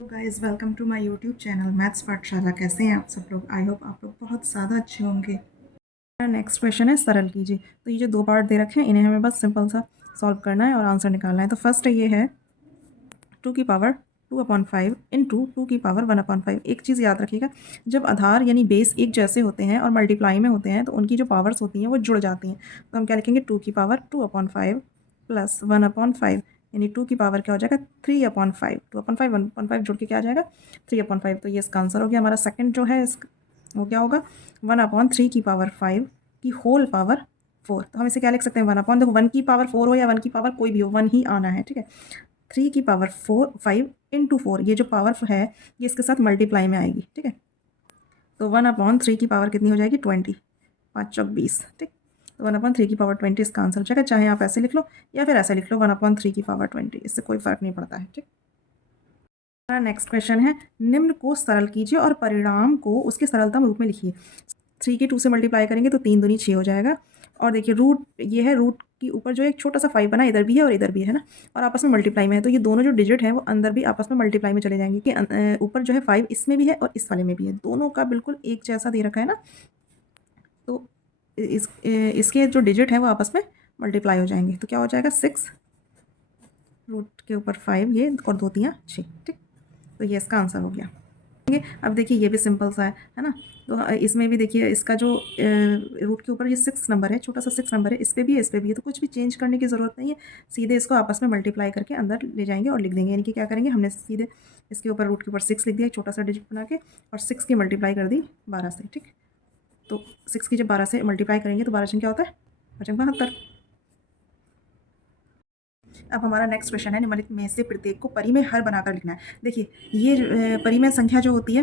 Guys welcome to my YouTube channel maths Pathshala. कैसे हैं आप सब लोग? आई होप आप लोग बहुत ज़्यादा अच्छे होंगे। नेक्स्ट क्वेश्चन है सरल कीजिए। तो ये जो दो पार्ट दे रखे हैं इन्हें हमें बस सिंपल सा सॉल्व करना है और आंसर निकालना है। तो फर्स्ट ये है 2 की पावर 2/5 इंटू 2 की पावर 1/5। एक चीज़ याद रखिएगा, जब आधार यानी बेस एक जैसे होते हैं और मल्टीप्लाई में होते हैं तो उनकी जो पावर्स होती हैं वो जुड़ जाती हैं। तो हम क्या लिखेंगे, 2 की पावर 2/5 प्लस 1/5 यानी 2 की पावर क्या हो जाएगा 3/5। 2/5 1/5 जुड़ के क्या आ जाएगा 3/5। तो ये इसका आंसर हो गया। हमारा सेकंड जो है वो क्या होगा 1/3 की पावर 5 की होल पावर 4। तो हम इसे क्या लिख सकते हैं 1/, देखो 1 की पावर 4 हो या 1 की पावर कोई भी हो 1 ही आना है, ठीक है। 3 की पावर 5 इंटू 4, ये जो पावर है ये इसके साथ मल्टीप्लाई में आएगी, ठीक है। तो 1/3 की पावर कितनी हो जाएगी 20, 5 चौक 20, ठीक। तो 1/3 की पावर 20 इसका आंसर हो जाएगा। चाहे आप ऐसे लिख लो या फिर ऐसे लिख लो 1/3 की पावर 20, इससे कोई फर्क नहीं पड़ता है, ठीक। नेक्स्ट क्वेश्चन है, निम्न को सरल कीजिए और परिणाम को उसके सरलतम रूप में लिखिए। 3 के 2 से मल्टीप्लाई करेंगे तो 3 दूनी 6 हो जाएगा। और देखिए रूट ये है, रूट के ऊपर जो एक छोटा सा 5 बना, इधर भी है और इधर भी है ना, और आपस में मल्टीप्लाई में है। तो ये दोनों जो डिजिट हैं वो अंदर भी आपस में मल्टीप्लाई में चले जाएंगे कि ऊपर जो है 5 इसमें भी है और इस वाले में भी है, दोनों का बिल्कुल एक जैसा दे रखा है ना। तो इसके जो डिजिट हैं वो आपस में मल्टीप्लाई हो जाएंगे। तो क्या हो जाएगा 6 रूट के ऊपर 5 ये और 2 3 6, ठीक। तो ये इसका आंसर हो गया। अब देखिए ये भी सिंपल सा है ना। तो इसमें भी देखिए इसका जो रूट के ऊपर ये 6 नंबर है, छोटा सा 6 नंबर है, इस पर भी है इस पर भी है, तो कुछ भी चेंज करने की ज़रूरत नहीं है। सीधे इसको आपस में मल्टीप्लाई करके अंदर ले जाएंगे और लिख देंगे। यानी कि क्या करेंगे, हमने सीधे इसके ऊपर रूट के ऊपर 6 लिख दिया, एक छोटा सा डिजिट बना के, और 6 की मल्टीप्लाई कर दी 12 से, ठीक। तो 6 की जब 12 से मल्टीप्लाई करेंगे तो 12 क्या होता है, 72। अब हमारा नेक्स्ट क्वेश्चन है, निम्नलिखित में से प्रत्येक को परिमेय हर बनाकर लिखना है। देखिए ये परिमेय संख्या जो होती है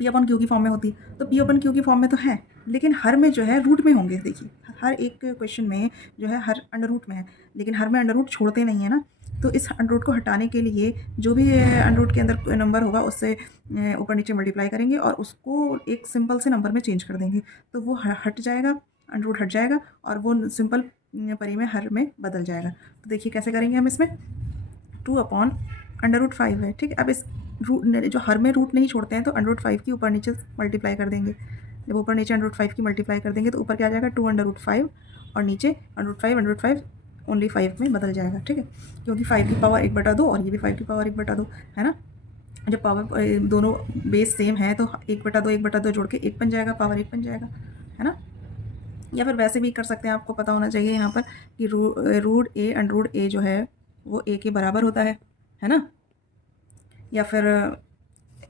P/Q की फॉर्म में होती है, तो P/Q की फॉर्म में तो है, लेकिन हर में जो है रूट में होंगे। देखिए हर एक क्वेश्चन में जो है हर अंडर रूट में है, लेकिन हर में अंडर रूट छोड़ते नहीं है ना। तो इस अंडर रूट को हटाने के लिए जो भी अंडर रूट के अंदर नंबर होगा उससे ऊपर नीचे मल्टीप्लाई करेंगे और उसको एक सिंपल से नंबर में चेंज कर देंगे, तो वो हट जाएगा, अंडर रूट हट जाएगा और वो सिंपल परिमेय हर में बदल जाएगा। तो देखिए कैसे करेंगे हम इसमें, 2/√5 है, ठीक है। अब इस रूट जो हर में रूट नहीं छोड़ते हैं तो √5 की ऊपर नीचे मल्टीप्लाई कर देंगे। जब ऊपर नीचे √5 की मल्टीप्लाई कर देंगे तो ऊपर क्या आ जाएगा 2/5 और नीचे √5 ओनली 5 में बदल जाएगा, ठीक है। क्योंकि 5 की पावर 1/2 और ये भी 5 की पावर 1/2 है ना। जब पावर दोनों बेस सेम है तो 1/2 1/2 जोड़ के 1 बन जाएगा, पावर 1 बन जाएगा, है ना। या फिर वैसे भी कर सकते हैं, आपको पता होना चाहिए यहाँ पर कि √A जो है वो A के बराबर होता है ना। या फिर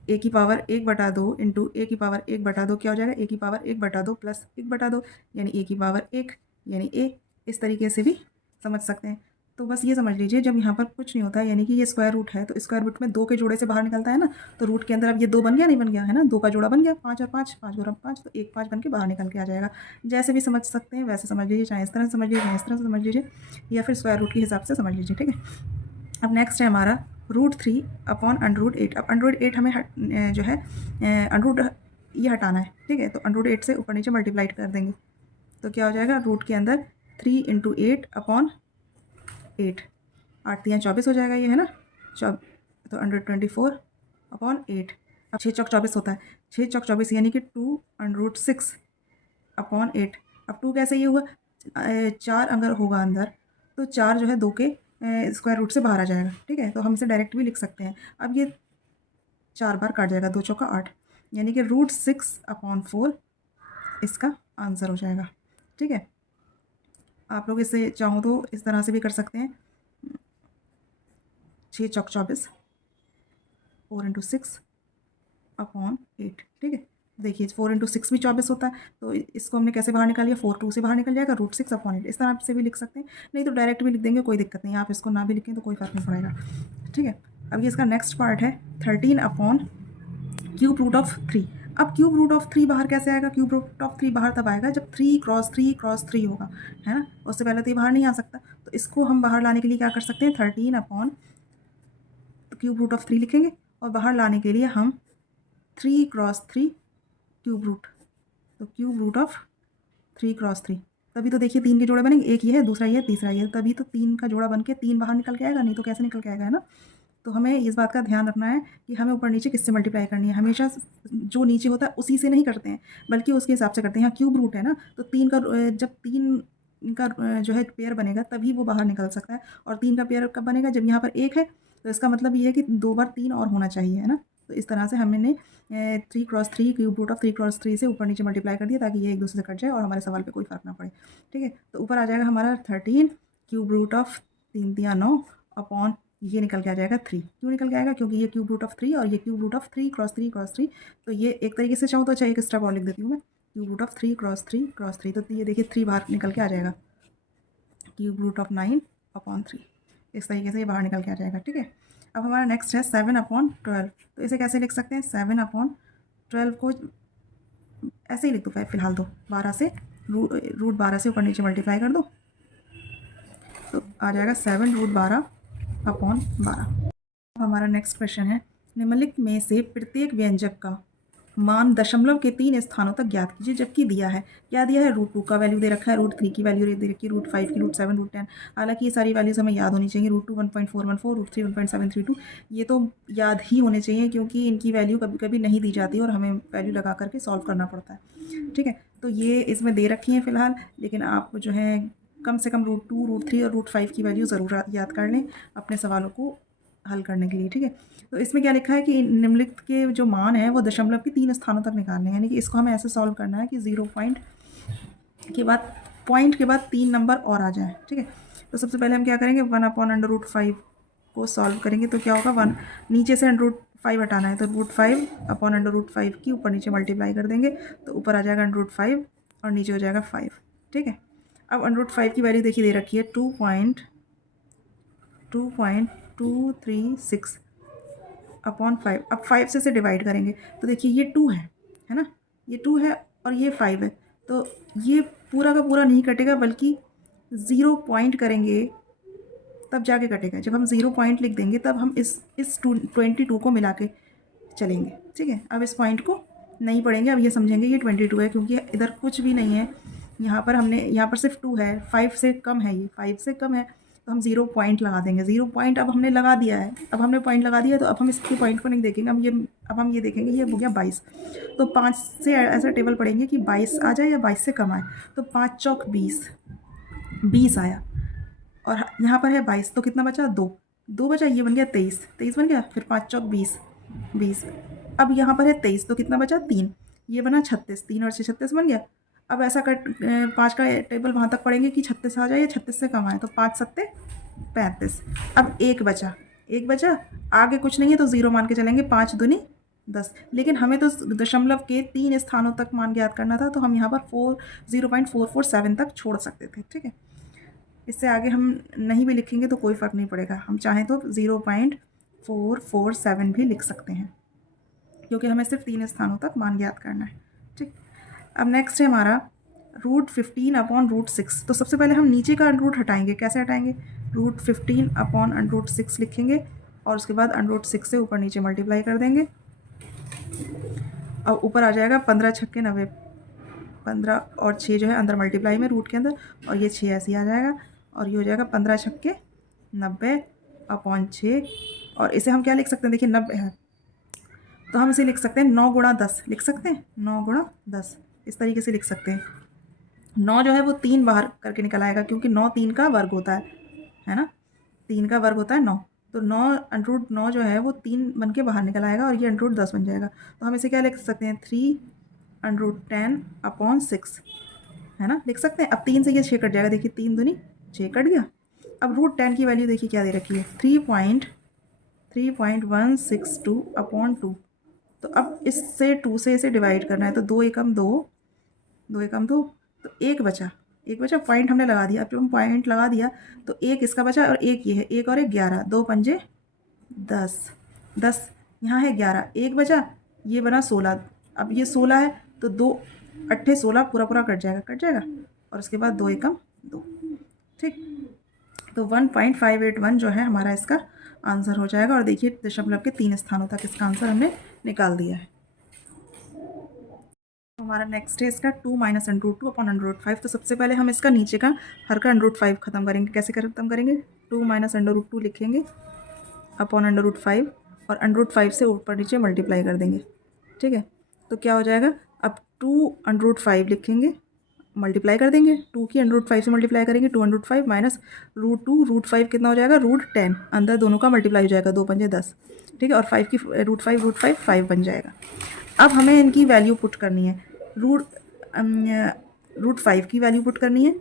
ए की पावर 1/2 इंटू ए की पावर 1/2 क्या हो जाएगा, ए की पावर 1/2 प्लस 1/2 यानी ए की पावर 1 यानी ए। इस तरीके से भी समझ सकते हैं। तो बस ये समझ लीजिए, जब यहाँ पर कुछ नहीं होता है यानी कि ये स्क्वायर रूट है, तो स्क्वायर रूट में 2 के जोड़े से बाहर निकलता है ना, तो रूट के अंदर अब ये 2 बन गया नहीं बन गया, है ना। 2 का जोड़ा बन गया 5 और 5, 5 और 5, तो 1 5 बन के बाहर निकल के आ जाएगा। जैसे भी समझ सकते हैं वैसे समझ लीजिए, चाहे इस तरह से समझ लीजिए, चाहे इस तरह से समझ लीजिए, या फिर स्क्वायर रूट के हिसाब से समझ लीजिए, ठीक है। अब नेक्स्ट है हमारा √3/√8। अब √8 हमें जो है अंडरूट ये हटाना है, ठीक है। तो √8 से ऊपर नीचे मल्टीप्लाई कर देंगे तो क्या हो जाएगा, रूट के अंदर 3 × 8/8, 8 3 24 हो जाएगा ये, है ना। तो 124/8। अब 6 चौक 24 होता है, 6 चौक 24 यानी कि 2√6/8। अब 2 कैसे ये हुआ, 4 अगर होगा अंदर तो 4 जो है 2 के स्क्वायर रूट से बाहर आ जाएगा, ठीक है। तो हम इसे डायरेक्ट भी लिख सकते हैं। अब ये 4 बार काट जाएगा, 2 चौका 8 यानी कि √6/4 इसका आंसर हो जाएगा, ठीक है। आप लोग इसे चाहो तो इस तरह से भी कर सकते हैं, 6 चौक 24, 4 × 6/8, ठीक है। देखिए 4 × 6 भी 24 होता है, तो इसको हमने कैसे बाहर निकाल लिया, 4 2 से बाहर निकल जाएगा, √6/8। इस तरह से भी लिख सकते हैं, नहीं तो डायरेक्ट भी लिख देंगे, कोई दिक्कत नहीं है। आप इसको ना भी लिखें तो कोई फ़र्क नहीं पड़ेगा, ठीक है। अब ये इसका नेक्स्ट पार्ट है 13/√3। अब √3 बाहर कैसे आएगा, √3 बाहर तब आएगा जब 3 × 3 × 3 होगा, है ना। उससे पहले तो ये बाहर नहीं आ सकता। तो इसको हम बाहर लाने के लिए क्या कर सकते हैं, 13/√3 लिखेंगे और बाहर लाने के लिए हम 3 × 3 क्यूब रूट, तो क्यूब रूट ऑफ 3 × 3। तभी तो देखिए 3 के जोड़े बनेंगे, एक ये है, दूसरा ये है, तीसरा ये है, तभी तो 3 का जोड़ा बन के 3 बाहर निकल के आएगा, नहीं तो कैसे निकल के आएगा, है ना। तो हमें इस बात का ध्यान रखना है कि हमें ऊपर नीचे किससे मल्टीप्लाई करनी है। हमेशा जो नीचे होता है उसी से नहीं करते हैं, बल्कि उसके हिसाब से करते हैं। यहाँ क्यूब रूट है ना, तो 3 का जब 3 का जो है पेयर बनेगा तभी वो बाहर निकल सकता है। और 3 का पेयर कब बनेगा, जब यहाँ पर 1 है, तो इसका मतलब ये है कि 2 बार 3 और होना चाहिए, है ना। तो इस तरह से हमने 3 cross 3 cube root of 3 cross 3 से ऊपर नीचे मल्टीप्लाई कर दिया, ताकि ये एक दूसरे से कट जाए और हमारे सवाल पे कोई फ़र्क ना पड़े। ठीक है, तो ऊपर आ जाएगा हमारा 13 क्यूब रूट ऑफ 3 तिया 9 अपॉन ये निकल के आ जाएगा 3। क्यों निकल के आएगा, क्योंकि ये क्यूब रूट ऑफ 3 और ये cube root of 3 cross 3 cross 3। तो ये एक तरीके से चाहूँ तो अच्छा एक स्टेप और लिख देती हूँ मैं, cube root of 3 cross 3 cross 3। तो ये देखिए 3 बाहर निकल के आ जाएगा, क्यूब रूट ऑफ 9 अपॉन 3। इस तरीके से ये बाहर निकल के आ जाएगा। ठीक है, अब हमारा नेक्स्ट है 7 अपॉन 12। तो इसे कैसे लिख सकते हैं, 7 अपॉन 12 को ऐसे ही लिख दो फिलहाल, तो 12 से रूट 12 से ऊपर नीचे मल्टीप्लाई कर दो, तो आ जाएगा 7 रूट 12 अपॉन 12। अब हमारा नेक्स्ट क्वेश्चन है, निम्नलिखित में से प्रत्येक व्यंजक का मान दशमलव के 3 स्थानों तक ज्ञात कीजिए, जबकि दिया है, क्या दिया है, रूट 2 का वैल्यू दे रखा है, रूट 3 की वैल्यू दे रखी है, रूट 5 की, रूट 7, रूट 10। हालांकि ये सारी वैल्यूज हमें याद होनी चाहिए, रूट 2 1.414, रूट 3 1.732, ये तो याद ही होने चाहिए, क्योंकि इनकी वैल्यू कभी कभी नहीं दी जाती और हमें वैल्यू लगा करके सॉल्व करना पड़ता है। ठीक है, तो ये इसमें दे रखी है फिलहाल, लेकिन आप जो है कम से कम रूट 2, रूट 3 और रूट 5 की वैल्यू ज़रूर याद कर लें अपने सवालों को हल करने के लिए। ठीक है, तो इसमें क्या लिखा है कि निम्नलिखित के जो मान है वो दशमलव के 3 स्थानों तक निकालने हैं, यानी कि इसको हमें ऐसे सॉल्व करना है कि 0 पॉइंट के बाद 3 नंबर और आ जाए। ठीक है, तो सबसे पहले हम क्या करेंगे, 1 अपॉन अंडर रूट 5 को सॉल्व करेंगे, तो क्या होगा, 1 नीचे से अंडर रूट 5 हटाना है, तो रूट 5 अपॉन अंडर रूट 5 की ऊपर नीचे मल्टीप्लाई कर देंगे, तो ऊपर आ जाएगा अंडर रूट 5 और नीचे हो जाएगा 5। ठीक है, अब अंडर रूट 5 की वैल्यू देखिए दे रखी है 2.236 अपॉन 5। अब 5 से डिवाइड करेंगे, तो देखिए ये 2 है ना, ये 2 है और ये 5 है, तो ये पूरा का पूरा नहीं कटेगा, बल्कि 0 पॉइंट करेंगे तब जाके कटेगा। जब हम 0 पॉइंट लिख देंगे तब हम इस 22 को मिला के चलेंगे। ठीक है, अब इस पॉइंट को नहीं पढ़ेंगे, अब ये समझेंगे ये 22 है, क्योंकि इधर कुछ भी नहीं है, यहाँ पर सिर्फ 2 है, 5 से कम है, ये 5 से कम है, तो हम 0 पॉइंट लगा देंगे। 0 पॉइंट अब हमने लगा दिया है, अब हमने पॉइंट लगा दिया, तो अब हम इसके पॉइंट को नहीं देखेंगे, अब हम ये देखेंगे, ये हो गया 22। तो 5 से ऐसा टेबल पढ़ेंगे कि 22 आ जाए या 22 से कम आए, तो 5 चौक 20 आया, और यहाँ पर है 22, तो कितना बचा, 2 बचा, ये बन गया 23 बन गया, फिर 5 चौक 20। अब यहाँ पर है 23, तो कितना बचा, 3, ये बना 36, 3 और 6 36 बन गया। अब ऐसा 5 का टेबल वहाँ तक पढ़ेंगे कि 36 आ जाए या 36 से कम आए, तो 5 सत्ते 35। अब एक बचा, आगे कुछ नहीं है, तो 0 मान के चलेंगे, 5 दूनी 10। लेकिन हमें तो दशमलव के 3 स्थानों तक मान ज्ञात करना था, तो हम यहाँ पर 0.447 तक छोड़ सकते थे। ठीक है, इससे आगे हम नहीं भी लिखेंगे तो कोई फ़र्क नहीं पड़ेगा, हम चाहें तो 0.447 भी लिख सकते हैं, क्योंकि हमें सिर्फ 3 स्थानों तक मान ज्ञात करना है। ठीक, अब नेक्स्ट है हमारा रूट 15 अपॉन रूट 6। तो सबसे पहले हम नीचे का अंडर रूट हटाएंगे, कैसे हटाएंगे, रूट 15 अपॉन अंडर रूट 6 लिखेंगे, और उसके बाद अंडर रूट 6 से ऊपर नीचे मल्टीप्लाई कर देंगे, और ऊपर आ जाएगा 15 छक्के 90, 15 और 6 जो है अंदर मल्टीप्लाई में रूट के अंदर, और ये 6 ऐसे ही आ जाएगा, और ये हो जाएगा 15 छक्के 90 अपॉन 6। और इसे हम क्या लिख सकते हैं, देखिए 90 है, तो हम इसे लिख सकते हैं 9 गुणा 10 लिख सकते हैं, 9 गुणा 10 इस तरीके से लिख सकते हैं। 9 जो है वो 3 बाहर करके निकल आएगा, क्योंकि 9 3 का वर्ग होता है ना, 3 का वर्ग होता है 9, तो 9 अंडर रूट 9 जो है वो 3 बन के बाहर निकल आएगा, और ये अंडर रूट 10 बन जाएगा। तो हम इसे क्या लिख सकते हैं, 3 अंडर रूट 10 अपॉन 6, है ना, लिख सकते हैं। अब 3 से ये 6 कट जाएगा, देखिए 3 दूनी 6 कट गया। अब रूट 10 की वैल्यू देखिए क्या दे रखी है, 3.162 अपॉन 2। तो अब इससे 2 से इसे डिवाइड करना है, तो 2 एकम 2, 2 एकम 2, तो एक बचा पॉइंट हमने लगा दिया। अब जब हम पॉइंट लगा दिया तो एक इसका बचा, और एक ये है, एक और एक 11, 2 पंजे 10, 10 यहाँ है 11, एक बचा, ये बना 16। अब ये 16 है, तो 2 अट्ठे 16 पूरा कट जाएगा, और उसके बाद 2 एकम 2। ठीक, तो 1.581 जो है हमारा इसका आंसर हो जाएगा, और देखिए दशमलव के 3 स्थानों तक इसका आंसर हमने निकाल दिया है। हमारा नेक्स्ट है इसका 2 minus under root 2 upon under root 5। तो सबसे पहले हम इसका नीचे का हर का अंडर रूट 5 खत्म करेंगे। कैसे खत्म करेंगे, 2 माइनस अंडर रूट 2 लिखेंगे, अपॉन √5 और √5 से ऊपर नीचे मल्टीप्लाई कर देंगे, ठीक है। तो क्या हो जाएगा, अब 2√5 लिखेंगे, मल्टीप्लाई कर देंगे, 2 की √5 से मल्टीप्लाई करेंगे, 2√5 माइनस √2, √5 कितना हो जाएगा, √10, अंदर दोनों का मल्टीप्लाई हो जाएगा, 2 पंजे 10, ठीक है, और 5 की √5 5 बन जाएगा। अब हमें इनकी वैल्यू पुट करनी है, √5 की वैल्यू पुट करनी है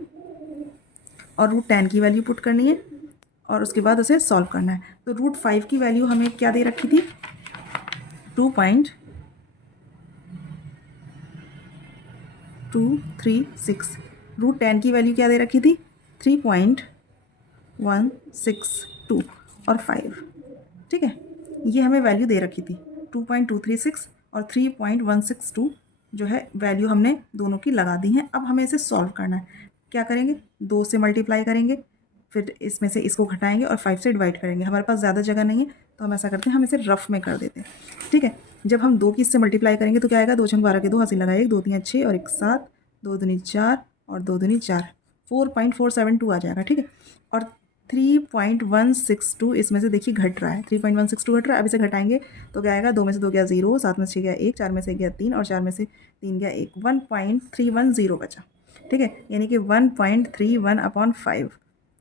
और √10 की वैल्यू पुट करनी है और उसके बाद उसे सॉल्व करना है। तो √5 की वैल्यू हमें क्या दे रखी थी, 2.236। √10 की वैल्यू क्या दे रखी थी, 3.162 और 5, ठीक है। ये हमें वैल्यू दे रखी थी 2.236 और 3.162 जो है वैल्यू हमने दोनों की लगा दी हैं। अब हमें इसे सॉल्व करना है। क्या करेंगे, 2 से मल्टीप्लाई करेंगे, फिर इसमें से इसको घटाएंगे और 5 से डिवाइड करेंगे। हमारे पास ज़्यादा जगह नहीं है तो हम ऐसा करते हैं, हम इसे रफ में कर देते हैं, ठीक है। जब हम 2 की इससे मल्टीप्लाई करेंगे तो क्या आएगा, 2 छंग 12 के 2, हासिल लगाए 1, 2 3 6 और 1 7, 2 दूनी 4 और 2 दूनी 4, 4.472 आ जाएगा, ठीक है। और 3.162 इसमें से देखिए घट रहा है, 3.162 घट रहा है। अब इसे घटाएंगे तो क्या आएगा, 2 में से 2 गया 0, 7 में से 6 गया 1, 4 में से गया 3 और 4 में से 3 गया 1, 1.310 बचा, ठीक है। यानी कि 1.31/5।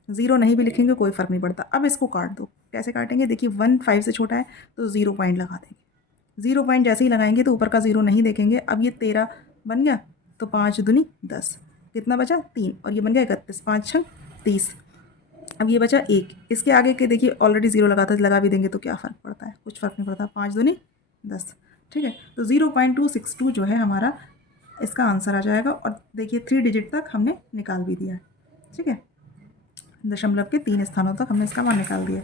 0 नहीं भी लिखेंगे कोई फ़र्क नहीं पड़ता। अब इसको काट दो, कैसे काटेंगे, देखिए 1 5 से छोटा है तो 0 पॉइंट लगा देंगे। 0 पॉइंट जैसे ही लगाएंगे तो ऊपर का 0 नहीं देखेंगे। अब ये 13 बन गया तो 5 दूनी 10, कितना बचा 3 और ये बन गया 31, 5 6 30। अब ये बचा 1, इसके आगे के देखिए ऑलरेडी 0 लगा था, लगा भी देंगे तो क्या फ़र्क पड़ता है, कुछ फ़र्क नहीं पड़ता, 5 दूनी 10, ठीक है। तो 0.262 जो है हमारा इसका आंसर आ जाएगा। और देखिए 3 डिजिट तक हमने निकाल भी दिया है, ठीक है, दशमलव के 3 स्थानों तक हमने इसका मान निकाल दिया।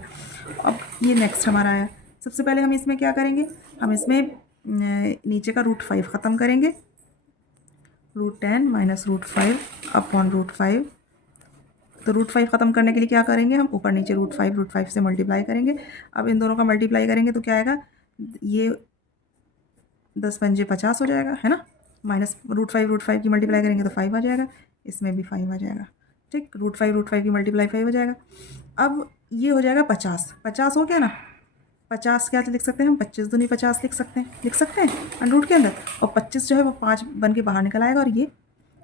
अब ये नेक्स्ट हमारा है। सबसे पहले हम इसमें क्या करेंगे, हम इसमें नीचे का √5 ख़त्म करेंगे, √10 माइनस √5 अपॉन √5। तो √5 ख़त्म करने के लिए क्या करेंगे, हम ऊपर नीचे √5 से मल्टीप्लाई करेंगे। अब इन दोनों का मल्टीप्लाई करेंगे तो क्या आएगा, ये 10 पंजे 50 हो जाएगा, है ना, माइनस √5 की मल्टीप्लाई करेंगे तो 5 आ जाएगा, इसमें भी 5 आ जाएगा, ठीक। √5 की मल्टीप्लाई 5 हो जाएगा। अब ये हो जाएगा 50, 50 हो गया ना, 50 क्या लिख सकते हैं हम, 25 दूनी 50 लिख सकते हैं अंडर रूट के अंदर, और 25 जो है वो 5 बन के बाहर निकल आएगा और ये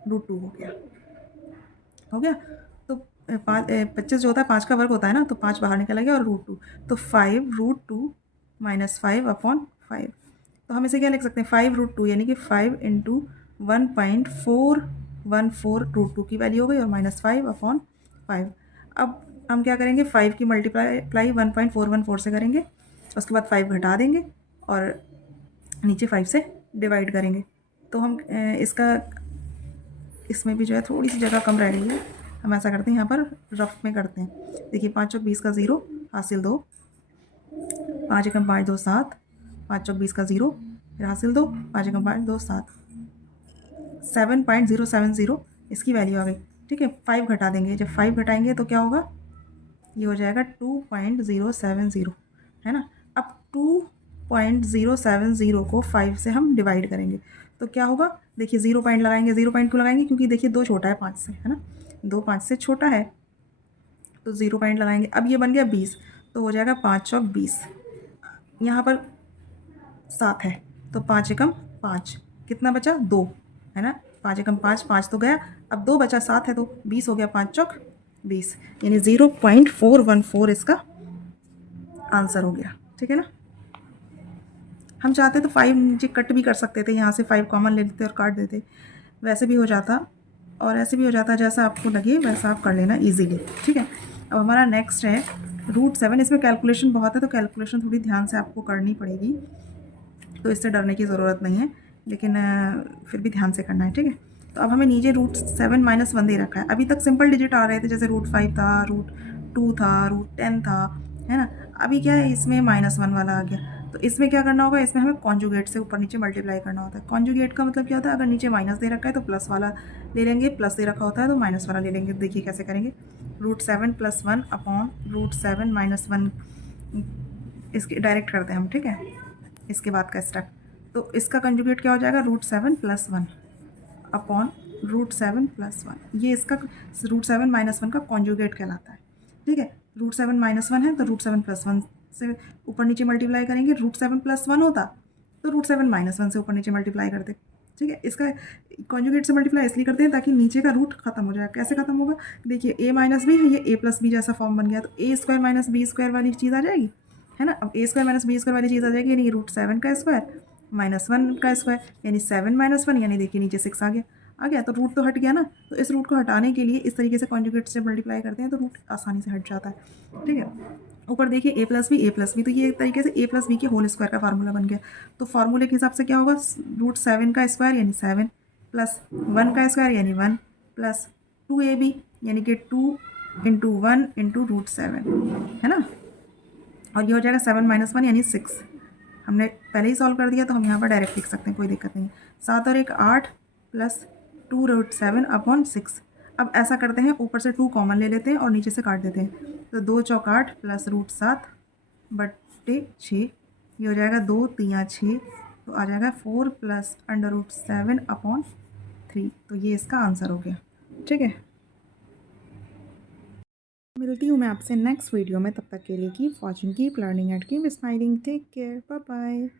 √2 हो गया। तो 25 जो होता है 5 का वर्ग होता है ना, तो 5 बाहर निकल गया और √2, तो 5 √2 माइनस 5/5। तो हम इसे क्या लिख सकते हैं, 5 √2 यानी कि 5 × 1.414 √2 की वैल्यू हो गई और माइनस 5/5। अब हम क्या करेंगे, 5 की मल्टीप्लाई 1.414 से करेंगे, उसके बाद 5 घटा देंगे और नीचे 5 से डिवाइड करेंगे। तो हम इसमें भी जो है थोड़ी सी जगह कम रह गई है, हम ऐसा करते हैं यहाँ पर रफ में करते हैं। देखिए 5 चौक 20 का 0 हासिल 2, 5 एकम 5 2 7, 5 चौक 20 का 0 फिर हासिल 2, 5 एकम 5 2 7, 7.070 इसकी वैल्यू आ गई, ठीक है। 5 घटा देंगे, जब 5 घटाएंगे तो क्या होगा, ये हो जाएगा 2.070, है ना। अब 2.070 को 5 से हम डिवाइड करेंगे तो क्या होगा, देखिए 0 पॉइंट लगाएंगे, 0 पॉइंट क्यों लगाएंगे, क्योंकि देखिए 2 छोटा है 5 से, है ना, 2 5 से छोटा है तो 0 पॉइंट लगाएंगे। अब ये बन गया 20, तो हो जाएगा 5 चौक 20, यहाँ पर 7 है तो 5 एकम 5, कितना बचा 2, है ना, 5 एकम 5, 5 तो गया, अब 2 बचा 7 है तो 20 हो गया, 5 चौक 20, यानी 0.414 इसका आंसर हो गया, ठीक है ना। हम चाहते तो 5 नीचे कट भी कर सकते थे, यहाँ से 5 कॉमन ले लेते और काट देते, वैसे भी हो जाता और ऐसे भी हो जाता, जैसा आपको लगे वैसा आप कर लेना ईजीली, ठीक है। अब हमारा नेक्स्ट है √7। इसमें कैलकुलेशन बहुत है तो कैलकुलेशन थोड़ी ध्यान से आपको करनी पड़ेगी, तो इससे डरने की ज़रूरत नहीं है, लेकिन फिर भी ध्यान से करना है, ठीक है। तो अब हमें नीचे √7 माइनस 1 दे रखा है। अभी तक सिंपल डिजिट आ रहे थे, जैसे √5 था, √2 था, √10 था, है ना। अभी क्या है, इसमें -1 वाला आ गया, तो इसमें क्या करना होगा, इसमें हमें कॉन्जुगेट से ऊपर नीचे मल्टीप्लाई करना होता है। कॉन्जुगेट का मतलब क्या होता है, अगर नीचे माइनस दे रखा है तो प्लस वाला ले लेंगे, प्लस दे रखा होता है तो माइनस वाला ले लेंगे। देखिए कैसे करेंगे, √7 + 1 अपॉन √7 - 1, इसके डायरेक्ट करते हैं हम, ठीक है। इसके बाद का स्टेप, तो इसका कंजुगेट क्या हो जाएगा, √7 + 1 अपॉन √7 + 1, ये इसका √7 - 1 का कॉन्जुगेट कहलाता है, ठीक है। √7 - 1 है तो √7 + 1 से ऊपर नीचे मल्टीप्लाई करेंगे, √7 + 1 होता तो √7 - 1 से ऊपर नीचे मल्टीप्लाई करते। ठीक है, इसका कॉन्जुगेट से मल्टीप्लाई इसलिए करते हैं ताकि नीचे का रूट खत्म हो जाए। कैसे खत्म होगा? देखिए a - b है, ये a + b जैसा फॉर्म बन गया, तो a² - b² वाली चीज़ आ जाएगी, है ना। अब a² - b² वाली चीज़ आ जाएगी, यानी √7 का स्क्वायर -1 का स्क्वायर, यानी 7 - 1, यानी देखिए नीचे 6 आ गया, तो रूट तो हट गया ना। तो इस रूट को हटाने के लिए इस तरीके से कॉन्जुगेट से मल्टीप्लाई करते हैं तो रूट आसानी से हट जाता है। ठीक है, ऊपर देखिए a + b, तो ये एक तरीके से a + b के होल स्क्वायर का फार्मूला बन गया। तो फार्मूले के हिसाब से क्या होगा? √7 का स्क्वायर यानी 7 प्लस 1 का स्क्वायर यानी 1 प्लस 2ab यानी कि 2 × 1 × √7, है ना। और ये हो जाएगा 7 - 1 यानी 6। हमने पहले ही सॉल्व कर दिया, तो हम यहाँ पर डायरेक्ट लिख सकते हैं, कोई दिक्कत नहीं। 7 और 1 8 प्लस 2√7/6। अब ऐसा करते हैं, ऊपर से 2 कॉमन ले लेते हैं और नीचे से काट देते हैं। तो 2 चौक 8 प्लस √7/6, ये हो जाएगा 2 3 6, तो आ जाएगा 4 प्लस √7/3। तो ये इसका आंसर हो गया। ठीक है, मिलती हूँ मैं आपसे नेक्स्ट वीडियो में। तब तक के लिए keep watching, keep learning and keep smiling. Take care, bye bye.